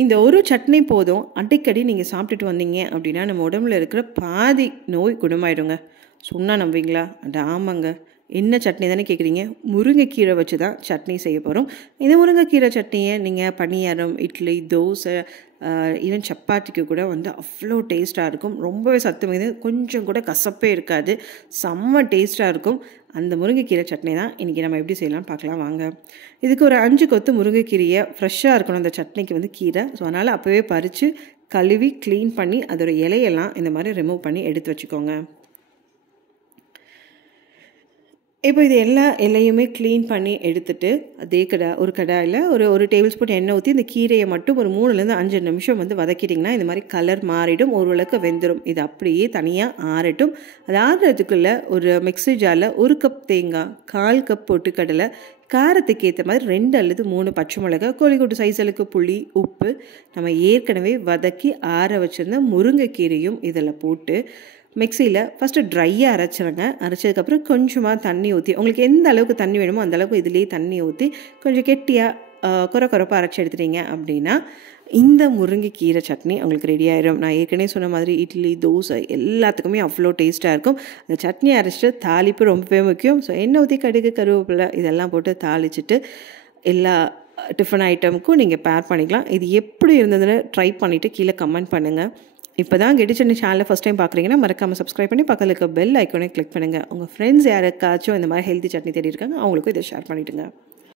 இந்த ஒரு சட்னி போதும். அடிக்கடி நீங்கள் சாப்பிட்டுட்டு வந்தீங்க அப்படின்னா நம்ம உடம்புல இருக்கிற பாதி நோய் குணமாயிடுங்க. சொன்னால் நம்புவீங்களா? அட ஆமாங்க. என்ன சட்னி தானே கேட்குறீங்க? முருங்கைக்கீரை வச்சு தான் சட்னி செய்ய போகிறோம். இந்த முருங்கைக்கீரை சட்னியை நீங்கள் பணியாரம், இட்லி, தோசை, ஈவன் சப்பாத்திக்கு கூட வந்து அவ்வளோ டேஸ்ட்டாக இருக்கும். ரொம்பவே சத்து மிகுது, கொஞ்சம் கூட கசப்பே இருக்காது, செம்ம டேஸ்ட்டாக இருக்கும். அந்த முருங்கைக்கீரை சட்னி தான் இன்றைக்கி நம்ம எப்படி செய்யலாம்னு பார்க்கலாம் வாங்க. இதுக்கு ஒரு 5 கொத்து முருங்கைக்கீரையை ஃப்ரெஷ்ஷாக இருக்கணும் அந்த சட்னிக்கு வந்து கீரை. ஸோ அதனால் அப்போவே பறித்து கழுவி க்ளீன் பண்ணி அதோட இலையெல்லாம் இந்த மாதிரி ரிமூவ் பண்ணி எடுத்து வச்சுக்கோங்க. இப்போ இது எல்லா இலையுமே க்ளீன் பண்ணி எடுத்துகிட்டு அதே ஒரு கடாயில் ஒரு டேபிள் ஸ்பூன் எண்ணெய் ஊற்றி இந்த கீரையை மட்டும் ஒரு 3லேருந்து 5 நிமிஷம் வந்து வதக்கிட்டிங்கன்னா இந்த மாதிரி கலர் மாறிடும், ஓரளவுக்கு வெந்துடும். இது அப்படியே தனியாக ஆறட்டும். அது ஆறுறதுக்குள்ளே ஒரு மிக்ஸி ஜாரில் 1 கப் தேங்காய், 1/4 கப் பொட்டுக்கடலை, காரத்துக்கு ஏற்ற மாதிரி 2 அல்லது 3 பச்சை மிளகாய், கோழிக்கூட்டு சைஸலுக்கு புளி, உப்பு, நம்ம ஏற்கனவே வதக்கி ஆற வச்சுருந்த முருங்கைக்கீரையும் இதில் போட்டு மிக்சியில் ஃபஸ்ட்டு ட்ரையாக அரைச்சிடுங்க. அரைச்சதுக்கப்புறம் கொஞ்சமாக தண்ணி ஊற்றி, உங்களுக்கு எந்த அளவுக்கு தண்ணி வேணுமோ அந்தளவுக்கு இதுலேயே தண்ணி ஊற்றி கொஞ்சம் கெட்டியாக குறைப்பாக அரைச்சி எடுத்துட்டீங்க அப்படின்னா இந்த முருங்கைக்கீரை சட்னி உங்களுக்கு ரெடி ஆயிடும். நான் ஏற்கனவே சொன்ன மாதிரி இட்லி, தோசை எல்லாத்துக்குமே அவ்வளோ டேஸ்ட்டாக இருக்கும். அந்த சட்னி அரைச்சிட்டு தாளிப்பு ரொம்பவே முக்கியம். ஸோ எண்ணெய் ஊற்றி கடுகு, கருவேப்பிலை இதெல்லாம் போட்டு தாளிச்சிட்டு எல்லா டிஃபன் ஐட்டமுக்கும் நீங்கள் பேர் பண்ணிக்கலாம். இது எப்படி இருந்ததுன்னு ட்ரை பண்ணிவிட்டு கீழே கமெண்ட் பண்ணுங்கள். இப்போ தான் கெட்டி சட்னி சேனலை ஃபஸ்ட் டைம் பார்க்குறீங்கன்னா மறக்காமல் சப்ஸ்கிரைப் பண்ணி பக்கத்தில் இருக்க பெல் ஐக்கானே கிளிக் பண்ணுங்கள். உங்கள் ஃப்ரெண்ட்ஸ் யாருக்காச்சும் இந்த மாதிரி ஹெல்த்தி சட்னி தேடி இருக்காங்க அவங்களுக்கும் இதை ஷேர் பண்ணிவிடுங்க.